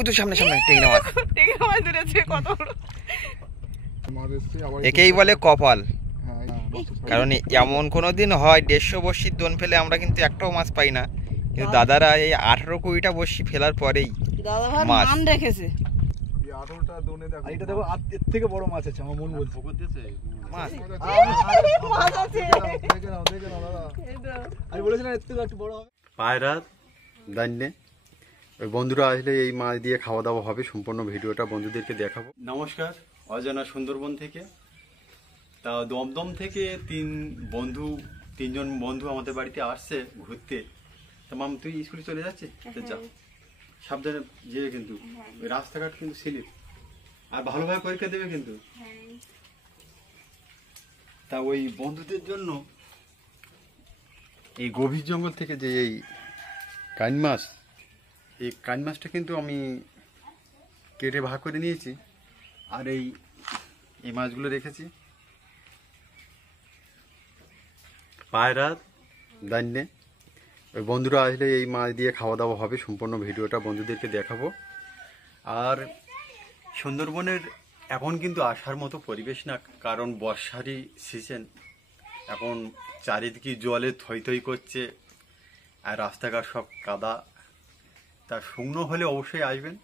ওই তো সামনে সামনে টেকনা মাছ। টেকনা মাছ ধরেছে কত বড়। একেই বলে কপাল। কারণ এমন কোনো দিন হয় 150 বড়শির দোন ফেলে আমরা কিন্তু একটাও মাছ পাই না, কিন্তু দাদারা এই 18-20টা বড়শি ফেলার পরেই মাছ রেখেছে। দেখো এর থেকে বড় মাছ আছে আমার মন বলছে। মাছ আমি বলেছিলাম এর থেকে একটু বড় হবে। পায়রা দান্নে ওই বন্ধুরা আসলে এই মাছ দিয়ে খাওয়া দাওয়া হবে। সম্পূর্ণ ভিডিওটা বন্ধুদেরকে দেখাবো। নমস্কার, অজানা সুন্দরবন থেকে। তা দমদম থেকে তিনজন বন্ধু আমাদের বাড়িতে আসছে ঘুরতে। তা মাম তুই স্কুলে চলে যাচ্ছিস? যা, সাবধানে যেয়ে কিন্তু ওই রাস্তাঘাট কিন্তু স্লিপ, আর ভালোভাবে পরীক্ষা দেবে কিন্তু। তা ওই বন্ধুদের জন্য এই গভীর জঙ্গল থেকে যে এই কান মাছ, এই কান মাছটা কিন্তু আমি কেটে ভাগ করে নিয়েছি, আর এই মাছগুলো রেখেছি। পায়রা দান্নে ওই বন্ধুরা আসলে এই মাছ দিয়ে খাওয়া দাওয়া হবে। সম্পূর্ণ ভিডিওটা বন্ধুদেরকে দেখাবো। আর সুন্দরবনের এখন কিন্তু আসার মতো পরিবেশ না, কারণ বর্ষারই সিজন। এখন চারিদিকে জলে থই থই করছে, আর রাস্তাঘাট সব কাদা। তা শুকনো হলে অবশ্যই আসবেন,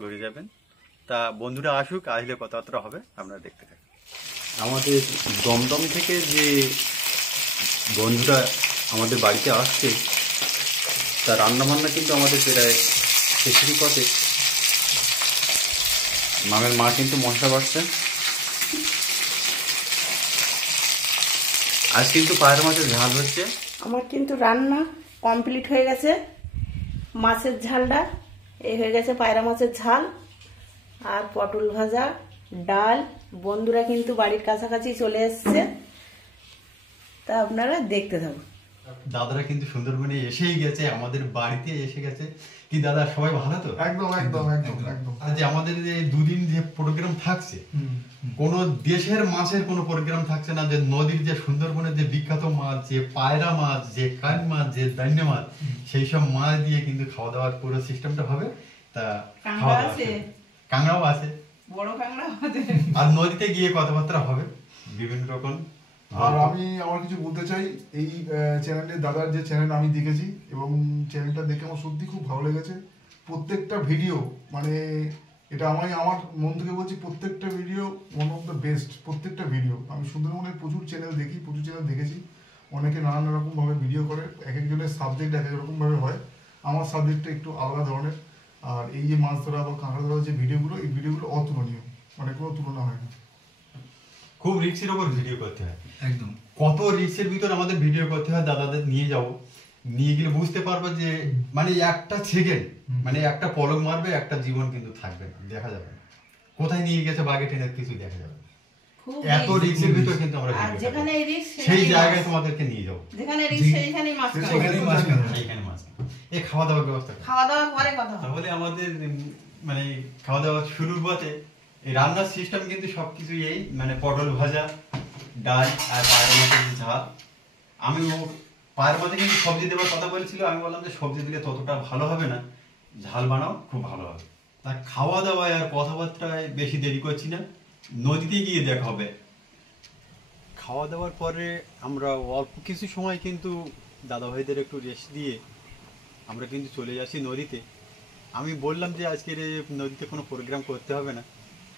ঘুরে যাবেন। তা বন্ধুরা আসুক, আসলে কথাবার্তা হবে, আপনারা দেখতে থাকুন। আমাদের দমদম থেকে যে বন্ধুরা আমাদের বাড়িতে আসছে, তা রান্নাবান্না কিন্তু আমাদের প্রায় শেষেরই পথে। মামের মা কিন্তু মশলা বাটছেন। আজ কিন্তু পায়রা মাছের ঝাল হচ্ছে। আমার কিন্তু রান্না কমপ্লিট হয়ে গেছে। মাছের ঝালটা এই হয়ে গেছে, পায়রা মাছের ঝাল আর পটল ভাজা, ডাল। বন্ধুরা কিন্তু বাড়ির কাছাকাছি চলে এসছে, তা আপনারা দেখতে থাকুন। দাদারা কিন্তু সুন্দরবনে এসেই গেছে, আমাদের বাড়িতে এসে গেছে। কি দাদা, সবাই ভালো তো? একদম একদম একদম একদম। আর যে আমাদের যে দুদিন যে প্রোগ্রাম থাকছে, কোন দেশের মাছের কোনো প্রোগ্রাম থাকছে না। যে নদীর যে সুন্দরবনের যে বিখ্যাত মাছ, যে পায়রা মাছ, যে কান মাছ, যে দান্নে মাছ, সেই সব মাছ দিয়ে কিন্তু খাওয়া দাওয়ার পুরো সিস্টেমটা হবে। তা খাওয়া দাওয়া আছে, কাঁকড়াও আছে, বড় কাঁকড়া আছে, আর নদীতে গিয়ে কথাবার্তা হবে বিভিন্ন রকম। আর আমি আমার কিছু বলতে চাই, এই চ্যানেলে দাদার যে চ্যানেল আমি দেখেছি, এবং চ্যানেলটা দেখে আমার সত্যি খুব ভালো লেগেছে। প্রত্যেকটা ভিডিও, মানে এটা আমার মন থেকে বলছি, প্রত্যেকটা video one of the best. প্রত্যেকটা ভিডিও আমি সুন্দরবনের প্রচুর চ্যানেল দেখেছি। অনেকে নানান রকমভাবে ভিডিও করে, এক একজনের সাবজেক্ট এক এক রকমভাবে হয়। আমার সাবজেক্টটা একটু আলাদা ধরনের। আর এই যে মাছ ধরা বা কাঁকড়া ধরার যে ভিডিওগুলো, এই ভিডিওগুলো অতুলনীয়, মানে কোনো তুলনা হয় না। খুব রিস্কের ওপর ভিডিও করতে হয়, একদম। কত রিস্কের ভিতর আমাদের ভিডিও করতে হয়। দাদাদের নিয়ে গেলে বুঝতে পারবো যে মানে একটা সেকেন্ড, মানে একটা পলক মারবে, একটা জীবন কিন্তু থাকবে না, দেখা যাবে না। কোথায় নিয়ে গেছে বাগে টেনে কিছু দেখা যাবে না। এত রিস্কের ভিতর কিন্তু আমরা সেই জায়গায় তোমাদেরকে নিয়ে যাবো, যেখানে রিস্ক সেইখানেই মাছ এই খাওয়া দাওয়ার ব্যবস্থা। খাওয়া দাওয়ার পরে কথা তাহলে আমাদের মানে খাওয়া দাওয়া শুরুর পথে এই রান্নার সিস্টেম কিন্তু সবকিছু এই মানে পটল ভাজা, ডাল আর পায়রা মাছের ঝাল। আমি পায়রা মাছে কিন্তু সবজি দেওয়ার কথা বলেছিল, আমি বললাম যে সবজি দিলে ততটা ভালো হবে না, ঝাল বানাও, খুব ভালো হবে। তা খাওয়া দাওয়ায় আর কথাবার্তায় বেশি দেরি করছি না, নদীতে গিয়ে দেখা হবে। খাওয়া দাওয়ার পরে আমরা অল্প কিছু সময় কিন্তু দাদা ভাইদের একটু রেস্ট দিয়ে আমরা কিন্তু চলে যাচ্ছি নদীতে। আমি বললাম যে আজকের নদীতে কোনো প্রোগ্রাম করতে হবে না।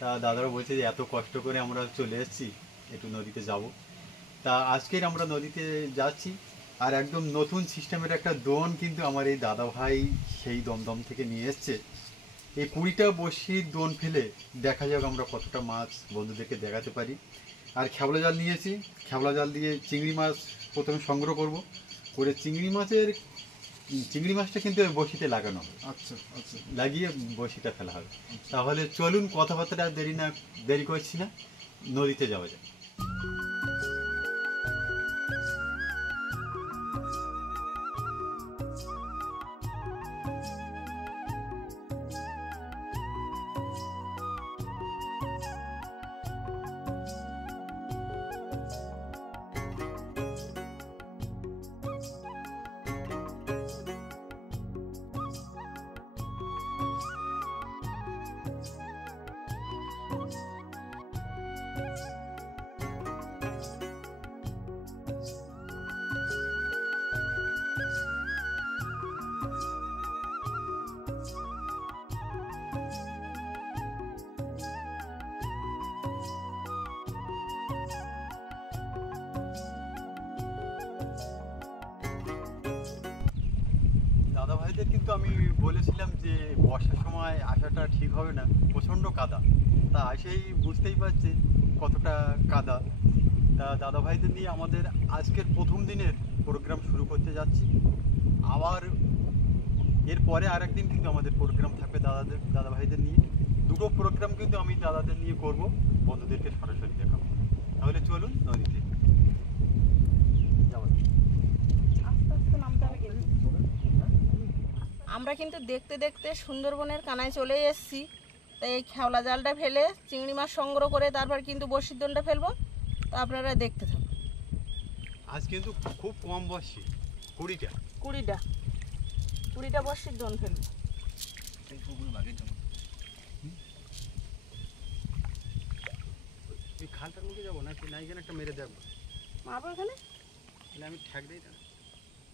তা দাদারা বলছে যে এত কষ্ট করে আমরা চলে এসেছি, একটু নদীতে যাব। তা আজকের আমরা নদীতে যাচ্ছি, আর একদম নতুন সিস্টেমের একটা দোন কিন্তু আমার এই দাদা ভাই সেই দমদম থেকে নিয়ে এসছে। এই 20টা বড়শির দোন ফেলে দেখা যাক আমরা কতটা মাছ বন্ধুদেরকে দেখাতে পারি। আর খেবলা জাল নিয়েছি, খেবলা জাল দিয়ে চিংড়ি মাছ প্রথমে সংগ্রহ করব, করে চিংড়ি মাছটা কিন্তু বড়শিতে লাগানো হবে। আচ্ছা আচ্ছা, লাগিয়ে বড়শিটা ফেলা হবে। তাহলে চলুন, কথাবার্তা দেরি করছি না, নদীতে যাওয়া যায়। কিন্তু আমি বলেছিলাম যে বর্ষার সময় আসাটা ঠিক হবে না, প্রচণ্ড কাদা। তা এসেই বুঝতেই পারছে কতটা কাদা। তা দাদা ভাইদের নিয়ে আমাদের আজকের প্রথম দিনের প্রোগ্রাম শুরু করতে যাচ্ছি। আবার এরপরে আর একদিন কিন্তু আমাদের প্রোগ্রাম থাকবে দাদা ভাইদের নিয়ে। দুটো প্রোগ্রাম কিন্তু আমি দাদাদের নিয়ে করব, বন্ধুদেরকে সরাসরি দেখাবো। তাহলে চলুন নদীতে যাওয়া যাক। আস্তে আস্তে নামতে হবে কিন্তু। আমরা কিন্তু দেখতে দেখতে সুন্দরবনের কানায় চলে এসেছি। তাই এই খেওলা জালটা ফেলে চিংড়ি মাছ সংগ্রহ করে তারপর কিন্তু বড়শির দোনটা ফেলবো। তো আপনারা দেখতে থাকুন। আজ কিন্তু খুব কম বসছি, 20টা 20টা বড়শির দোন ফেলবো। এই খালটার মুখে যাবো নাকি না এখানে একটা মেরে দেখবো? মারবো এখানে, তাহলে আমি ঠ্যাক দিই না।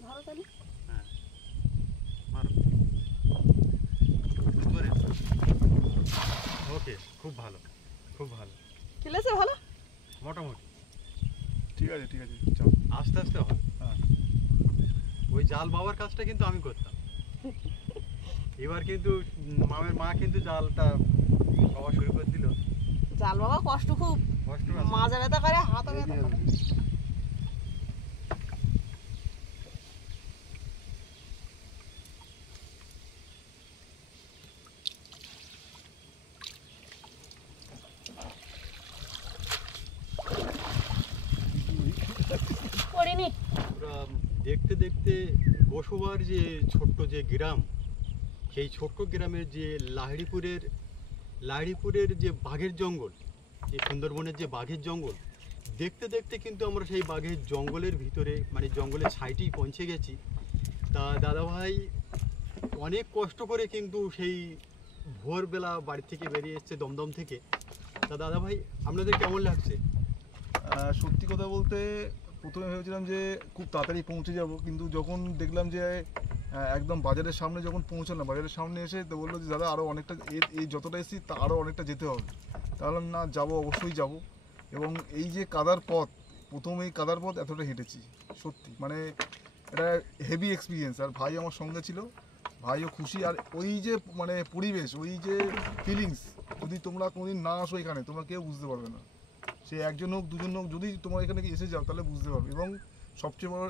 ধরো তাহলে। হ্যাঁ মারো, ধরে। ওকে, খুব ভালো, খুব ভালো, খেলেছে ভালো, মোটামুটি ঠিক আছে যাও। আস্তে আস্তে হয়। হ্যাঁ। ওই জাল বাবার কাজটা কিন্তু আমি করতাম। এবার কিন্তু মামের মা কিন্তু জালটা বাবা শুরু করে দিল। জাল বাবা কষ্ট খুব, কষ্ট আছে। মাজা ব্যথা করে, হাতও ব্যথা করে। করিনি। ওরা দেখতে দেখতে বসবার যে ছোট্ট যে গ্রাম, সেই ছোট্ট গ্রামের যে লাহিড়িপুরের যে বাঘের জঙ্গল, এই সুন্দরবনের যে বাঘের জঙ্গল, দেখতে দেখতে কিন্তু আমরা সেই বাঘের জঙ্গলের ভিতরে, মানে জঙ্গলের সাইডেই পৌঁছে গেছি। তা দাদাভাই অনেক কষ্ট করে কিন্তু সেই ভোরবেলা বাড়ি থেকে বেরিয়ে এসছে দমদম থেকে। তা দাদাভাই আপনাদের কেমন লাগছে? সত্যি কথা বলতে প্রথমে ভেবেছিলাম যে খুব তাড়াতাড়ি পৌঁছে যাব, কিন্তু যখন দেখলাম যে একদম বাজারের সামনে যখন পৌঁছালাম, বাজারের সামনে এসে তো বললো যে দাদা আরও অনেকটা, এই যতটা এসেছি তা আরও অনেকটা যেতে হবে। তাহলে না, যাবো, অবশ্যই যাব। এবং এই যে কাদার পথ, প্রথম এই কাদার পথ এতটা হেঁটেছি, সত্যি মানে এটা হেভি এক্সপিরিয়েন্স। আর ভাই আমার সঙ্গে ছিল, ভাইও খুশি। আর ওই যে মানে পরিবেশ, ওই যে ফিলিংস, যদি তোমরা কোনোদিন না আসো এখানে, তোমরা কেউ বুঝতে পারবে না। সে একজন হোক দুজন হোক, যদি তোমরা এখানে এসে যাও তাহলে বুঝতে পারবে। এবং সবচেয়ে বড়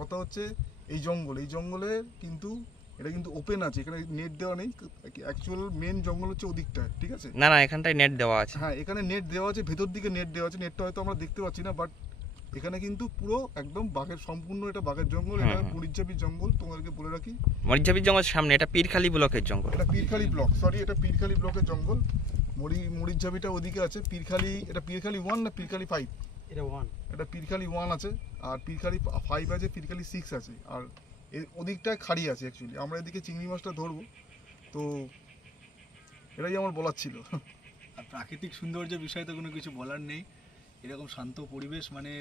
কথা হচ্ছে এই জঙ্গলে কিন্তু এটা কিন্তু ওপেন আছে, এখানে নেট দেওয়া নেই। অ্যাকচুয়াল মেন জঙ্গল হচ্ছে ওদিকটায়, ঠিক আছে? না এখানটায় নেট দেওয়া আছে। হ্যাঁ, এখানে নেট দেওয়া আছে, ভেতর দিকে নেট দেওয়া আছে। নেটটা হয়তো আমরা দেখতে পাচ্ছি না, বাট এখানে কিন্তু পুরো একদম বাঘের, সম্পূর্ণ এটা বাঘের জঙ্গল। এটা মরিচঝাপির জঙ্গল, তোমাদেরকে বলে রাখি। মরিচঝাপির জঙ্গল সামনে, এটা পীরখালি ব্লকের জঙ্গল। এটা পীরখালি ব্লক, সরি, এটা পীরখালি ব্লকের জঙ্গল। মরিচঝাপিটা ওদিকে আছে। পীরখালি, এটা পীরখালি 1 না পীরখালি 5? এটা 1। এটা পীরখালি 1 আছে, আর পীরখালি 5 আছে, পীরখালি 6 আছে। আর এর ওদিকটায় খাড়ি আছে অ্যাকচুয়ালি। আমরা এদিকে চিংড়ি মাছটা ধরবো, তো এটাই আমার বলার ছিল। আর প্রাকৃতিক সৌন্দর্যের বিষয়ে তো কোনো কিছু বলার নেই। এরকম শান্ত পরিবেশ, মানে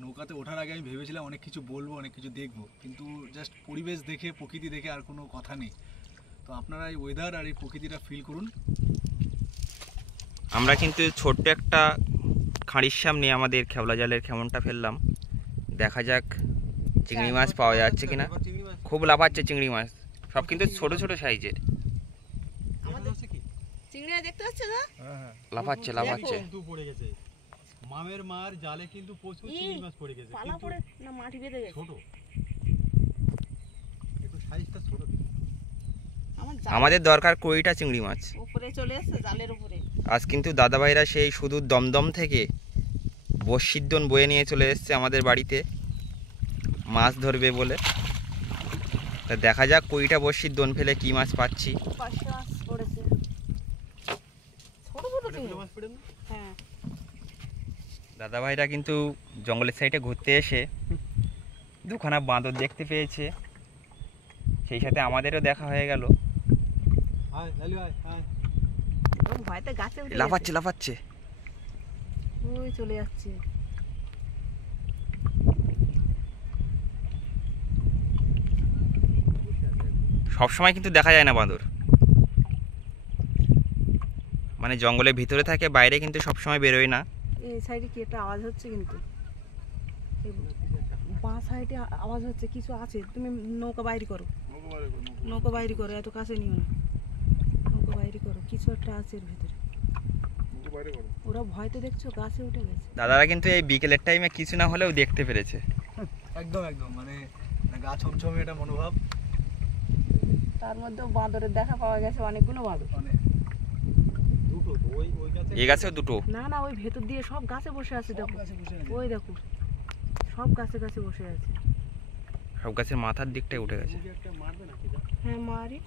নৌকাতে ওঠার আগে আমি ভেবেছিলাম অনেক কিছু বলবো, অনেক কিছু দেখবো, কিন্তু জাস্ট পরিবেশ দেখে, প্রকৃতি দেখে আর কোনো কথা নেই। তো আপনারা এই ওয়েদার আর এই প্রকৃতিটা ফিল করুন। আমরা কিন্তু ছোট্ট একটা খাঁড়ির সামনে আমাদের খেওলা জালের খেমনটা ফেললাম। দেখা যাক চিংড়ি মাছ পাওয়া যাচ্ছে কিনা। খুব লাফাচ্ছে চিংড়ি মাছ, সব কিন্তু ছোট ছোট সাইজের। চিংড়ি দেখতে পাচ্ছ না? লাফাচ্ছে কিন্তু পড়ে গেছে মামের মার জালে, কিন্তু প্রচুর চিংড়ি মাছ পড়ে গেছে। পালা পড়ে না, মাটি বেঁধে গেছে। ছোট, একটু সাইজটা ছোট। আমাদের দরকার 20টা চিংড়ি মাছ। উপরে চলে এসেছে, জালের উপরে। আজ কিন্তু দাদাভাইরা সেই শুধু দমদম থেকে বড়শির দোন বয়ে নিয়ে চলে এসছে আমাদের বাড়িতে মাছ ধরবে বলে। তা দেখা যাক 20টা বড়শির দোন ফেলে কি মাছ পাচ্ছি। পাঁচটা মাছ পড়েছে, ছোট ছোট চিংড়ি। মাছ পড়ে না? হ্যাঁ, দাদাভাইরা কিন্তু জঙ্গলের সাইডে ঘুরতে এসে দুখানা বাঁদর দেখতে পেয়েছে, সেই সাথে আমাদেরও দেখা হয়ে গেল। Hi Lalu, hi hi. ওই ভয়তে গাছে উঠে লাফাচ্ছে লাফাচ্ছে। ওই চলে যাচ্ছে। সবসময় কিন্তু দেখা যায় না বাঁদর, মানে জঙ্গলের ভিতরে থাকে, বাইরে কিন্তু সবসময় বেরোয় না। এই সাইডে কি একটা আওয়াজ হচ্ছে, কিন্তু বাঁ সাইডে আওয়াজ হচ্ছে, কিছু আছে। তুমি নৌকা বাইরে করো। নৌকো বাইরে করো, এত কাছে নিও না, নৌকো বাইরে করো, কিছু একটা আছে এর ভিতরে। ওরা ভয়তে দেখছো গাছে উঠে গেছে। দাদারা কিন্তু এই বিকেলের টাইমে কিছু না হলেও দেখতে পেরেছে। একদম একদম মানে গা ছমছমে এটা মনোভাব। তার মধ্যেও বাঁদরের দেখা পাওয়া গেছে, অনেকগুলো বাঁদর। এই গাছেও দুটো। না না, ওই ভেতর দিয়ে সব গাছে বসে আছে, দেখো ওই দেখো সব গাছে গাছে বসে আছে। সব গাছের মাথার দিকটাই উঠে গেছে। হ্যাঁ মারি,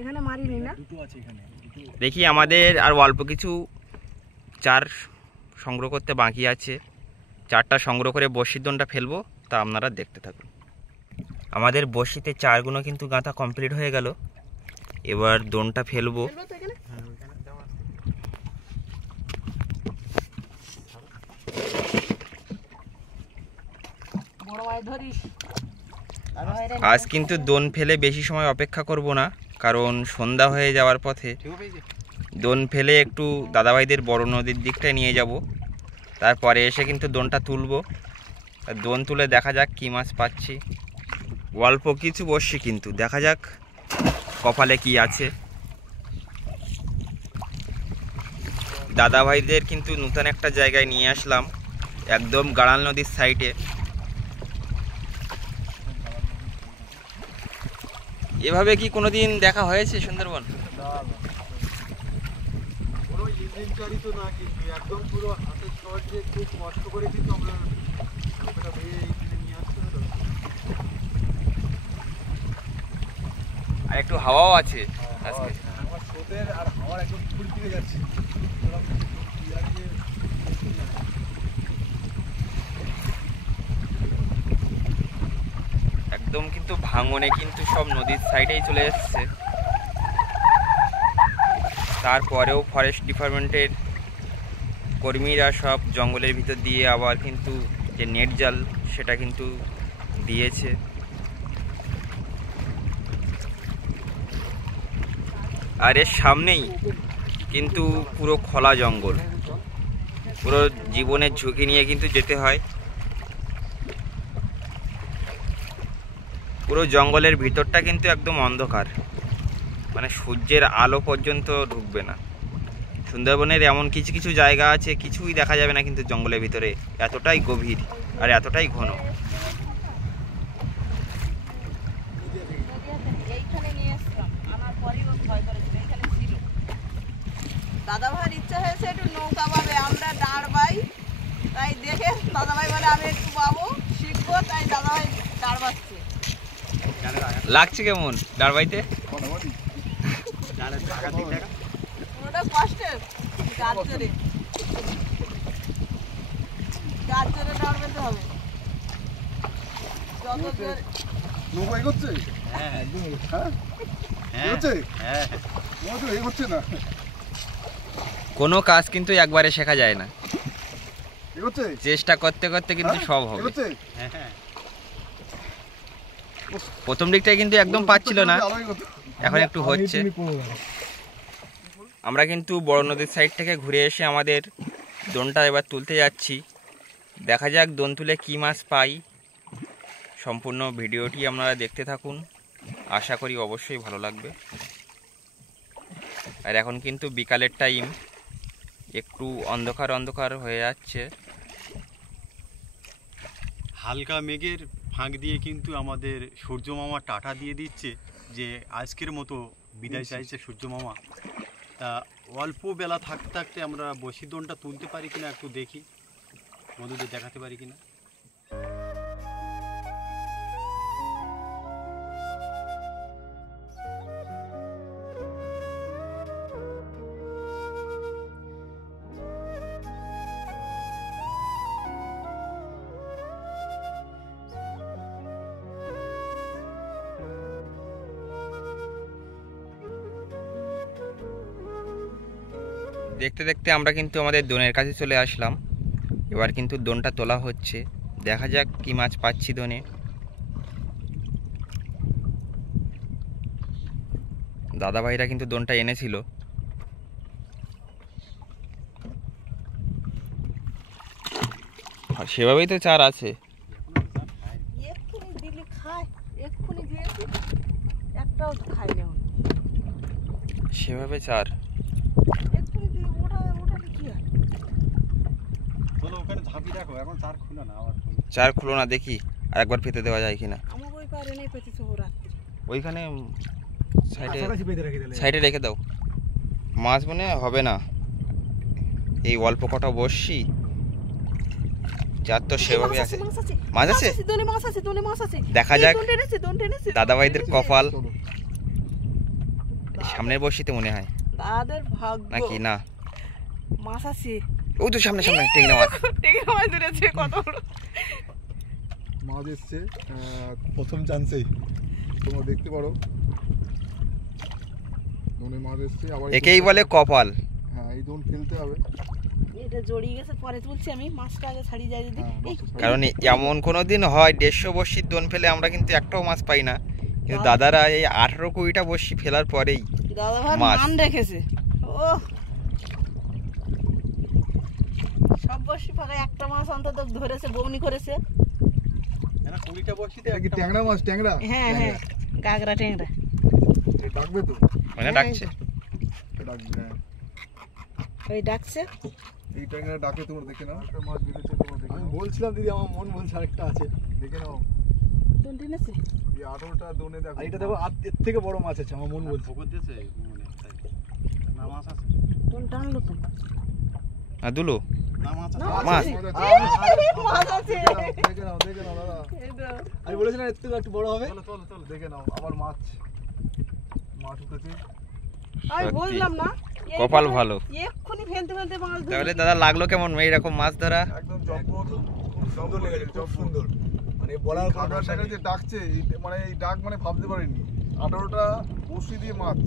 এখানে মারিনি না। দুটো আছে এখানে। দেখি আমাদের আর অল্প কিছু চার সংগ্রহ করতে বাকি আছে। চারটা সংগ্রহ করে বড়শির দোনটা ফেলবো, তা আপনারা দেখতে থাকুন। আমাদের বড়শিতে চারগুলো কিন্তু গাঁথা কমপ্লিট হয়ে গেল। এবার দোনটা ফেলবো। বড় ভাই ধরিস। আজ কিন্তু দোন ফেলে বেশি সময় অপেক্ষা করব না, কারণ সন্ধ্যা হয়ে যাওয়ার পথে দোন ফেলে একটু দাদাভাইদের বড় নদীর দিকটায় নিয়ে যাব। তারপরে এসে কিন্তু দোনটা তুলবো। আর দোন তুলে দেখা যাক কী মাছ পাচ্ছি। অল্প কিছু বসছি, কিন্তু দেখা যাক কপালে কি আছে। দাদাভাইদের কিন্তু নতুন একটা জায়গায় নিয়ে আসলাম, একদম গাড়াল নদীর সাইডে। এভাবে কি কোনোদিন দেখা হয়েছে সুন্দরবন? পুরো ইঞ্জিনকারই তো না, কিন্তু একদম পুরো হাতের শট দিয়ে খুব কষ্ট করে কিন্তু আমরা নৌকাটা বেয়ে এইখানে নিয়ে আসতে হলো। আর একটু হাওয়াও আছে আজকে। আমার স্রোতের আর হাওয়ার একদম ফুল দিকে যাচ্ছে। একদম কিন্তু ভাঙনে কিন্তু সব নদীর সাইডেই চলে এসছে। তারপরেও ফরেস্ট ডিপার্টমেন্টের কর্মীরা সব জঙ্গলের ভিতর দিয়ে আবার কিন্তু যে নেট জাল সেটা কিন্তু দিয়েছে। আর এর সামনেই কিন্তু পুরো খোলা জঙ্গল, পুরো জীবনের ঝুঁকি নিয়ে কিন্তু যেতে হয়। পুরো জঙ্গলের ভিতরটা কিন্তু একদম অন্ধকার, মানে সূর্যের আলো পর্যন্ত ঢুকবে না। সুন্দরবনের এমন কিছু কিছু জায়গা আছে কিছুই দেখা যাবে না কিন্তু জঙ্গলের ভিতরে, এতটাই গভীর আর এতটাই ঘন। এইখানে নিয়ে এসলাম, আমার পরেই ও ভয় করেছিল, এইখানে ছিল। দাদা ভাইয়ের ইচ্ছা হয়েছে একটু নৌকা পাবে, আমরা দাঁড় বাই, তাই দেখে দাদা ভাই বলে আমি একটু পাবো শিখবো, তাই দাদা ভাই দাঁড় বাচ্ছে। লাগছে কেমন দাঁড়বাইতে? পুরোটা কষ্টের, গাছ চড়ে দাঁড় পেতে হবে। যত জোরে নৌকা এগোচ্ছে? হ্যাঁ হ্যাঁ হ্যাঁ এগোচ্ছে? হ্যাঁ নৌকা তো এগোচ্ছে না। কোনো কাজ কিন্তু একবারে শেখা যায় না, এগোচ্ছে? চেষ্টা করতে করতে কিন্তু সব হবে। এগোচ্ছে? হ্যাঁ। প্রথম দিকটায় কিন্তু একদম পাচ্ছিল না, আরো এগোচ্ছে। এখন একটু হচ্ছে। আমরা কিন্তু বড় নদীর সাইড থেকে ঘুরে এসে আমাদের দোনটা এবার তুলতে যাচ্ছি। দেখা যাক দোন তুলে কী মাছ পাই। সম্পূর্ণ ভিডিওটি আপনারা দেখতে থাকুন, আশা করি অবশ্যই ভালো লাগবে। আর এখন কিন্তু বিকালের টাইম, একটু অন্ধকার অন্ধকার হয়ে যাচ্ছে। হালকা মেঘের ফাঁক দিয়ে কিন্তু আমাদের সূর্য মামা টাটা দিয়ে দিচ্ছে যে আজকের মতো বিদায় চাইছে সূর্য মামা। তা অল্প বেলা থাকতে থাকতে আমরা বড়শির দোনটা তুলতে পারি কিনা একটু দেখি, বন্ধুদের দেখাতে পারি কিনা। দেখতে দেখতে আমরা কিন্তু আমাদের দোনের কাছে চলে আসলাম। এবার কিন্তু দোনটা তোলা হচ্ছে, দেখা যাক কি মাছ পাচ্ছি দোনে। দাদা ভাইরা কিন্তু দোনটা এনেছিল। আর সেভাবেই তো চার আছে। এক্ষুনি দিলি খায়, এক্ষুনি দিয়েছি। সেভাবে চার। চলো ওখানে ঝাঁপি দেখো, এখন চার খুলো না আবার। চার খুলো না, দেখি আর একবার পেতে দেওয়া যায় কিনা। আমাকে ওই পারে নেই পেতে সব রাত্রি। ওইখানে সাইডে কাছাকাছি বেঁধে রেখে দিলে সাইডে রেখে দাও। মাছ মনে হয় হবে না, এই অল্প কটা বসছি, চার তো সেভাবে আছে। মাছ আছে, দোনে মাছ আছে, দোনে মাছ আছে। দেখা যাক দোন টেনেছে। দাদাভাইদের কপাল। চলো সামনের বসিতে মনে হয় দাদাদের ভাগ্য নাকি না, মাছ আছে। ওই তো সামনে সামনে টেংরা মাছ। টেংরা মাছ ধরেছে কত বড়। মাছ এসছে প্রথম চান্সেই, তোমরা দেখতে পারো দোনে মাছ এসছে। আবার একেই বলে কপাল। হ্যাঁ, এই দোন ফেলতে হবে। এটা জড়িয়ে গেছে, পরে তুলছি আমি। মাছটা আগে ছাড়িয়ে যায় যদি। হ্যাঁ, এই, মাছটা কারণ এমন কোনো দিন হয় 150 বড়শির দোন ফেলে আমরা কিন্তু একটাও মাছ পাই না, কিন্তু দাদারা এই 18-20টা বড়শি ফেলার পরেই দাদা ভাই মাছ। মান রেখেছে। ও সব বর্ষি ফাঁকা একটা মাছ অন্তত ধরেছে, বৌনি করেছে। এরা 20টা বসিতে এটা কি ট্যাংরা মাছ? ট্যাংরা? হ্যাঁ হ্যাঁ, গাগরা টেংরা। এ ডাকবে তো? মানে ডাকছে। এ ডাকবে, হ্যাঁ। ওই ডাকছে। এই ট্যাংরা ডাকে, তোমরা দেখে নাও। একটা মাছ বেঁধেছে, তোমরা দেখে নাও। বলছিলাম দিদি, আমার মন বলছে আরেকটা আছে, দেখে নাও। দোন টেনেছে। এই 18টা দোনে দেখো। আর এটা দেখো এর থেকে বড় মাছ আছে, আমার মন বলছে। পুকুর দিয়েছে মনে হয়। না মাছ আছে, দোন টানলো তো। আর দুলো না মাছ আছে। মাছ। মাছ আছে। দেখে নাও, দেখে নাও দাদা। এই তো। আমি বলেছিলাম এর থেকে একটু বড় হবে। চলো চলো চলো, দেখে নাও আমার মাছ। মাছ উঠেছে। আমি সত্যি। বললাম না, এই কপাল সময় ভালো। এক্ষুনি ফেলতে ফেলতে মাছ ধরে। তাহলে দাদা লাগলো কেমন এইরকম মাছ ধরা? একদম জব্বর, খুব সুন্দর লেগেছে, খুব সুন্দর। মানে বলার বলার কোনো ভাষা খাগড়াটা নেই। যে ডাকছে, মানে এই ডাক মানে ভাবতে পারিনি। 18টা বসি দিয়ে মাছ।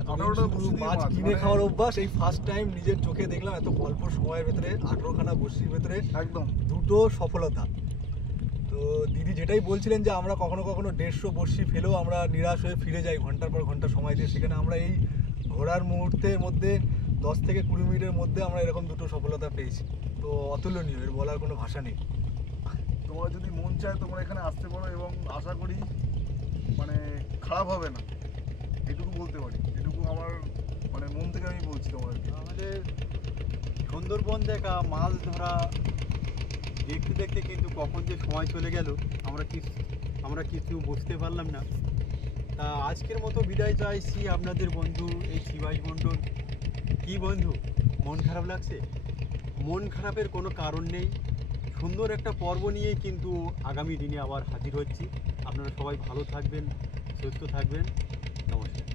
এতদিন 18টা শুধু বসি দিয়ে মাছ মাছ, কিনে মানে- খাওয়ার অভ্যাস, এই ফার্স্ট টাইম নিজের চোখে দেখলাম এত অল্প সময়ের ভেতরে 18খানা বড়শির ভেতরে একদম। দুটো সফলতা। তো দিদি যেটাই বলছিলেন যে আমরা কখনো কখনো 150 বড়শি ফেলেও আমরা নিরাশ হয়ে ফিরে যাই ঘন্টার পর ঘন্টা সময় দিয়ে, সেখানে আমরা এই ঘোরার মুহূর্তের মধ্যে 10 থেকে 20 মিনিটের মধ্যে আমরা এরকম দুটো সফলতা পেয়েছি। তো অতুলনীয়, এর বলার কোনো ভাষা নেই। তোমার যদি মন চায় তোমরা এখানে আসতে পারো, এবং আশা করি মানে খারাপ হবে না, এটুকু বলতে পারি। এটুকু আমার মানে মন থেকে আমি বলছি তোমাদেরকে। আমাদের সুন্দরবন দেখা মাছ ধরা দেখতে দেখতে কিন্তু কখন যে সময় চলে গেল আমরা কিছু বুঝতে পারলাম না। তা আজকের মতো বিদায় চাইছি আপনাদের বন্ধু এই শিবাই মণ্ডল। কি বন্ধু, মন খারাপ লাগছে? মন খারাপের কোনো কারণ নেই, সুন্দর একটা পর্ব নিয়ে কিন্তু আগামী দিনে আবার হাজির হচ্ছি। আপনারা সবাই ভালো থাকবেন, সুস্থ থাকবেন। নমস্কার।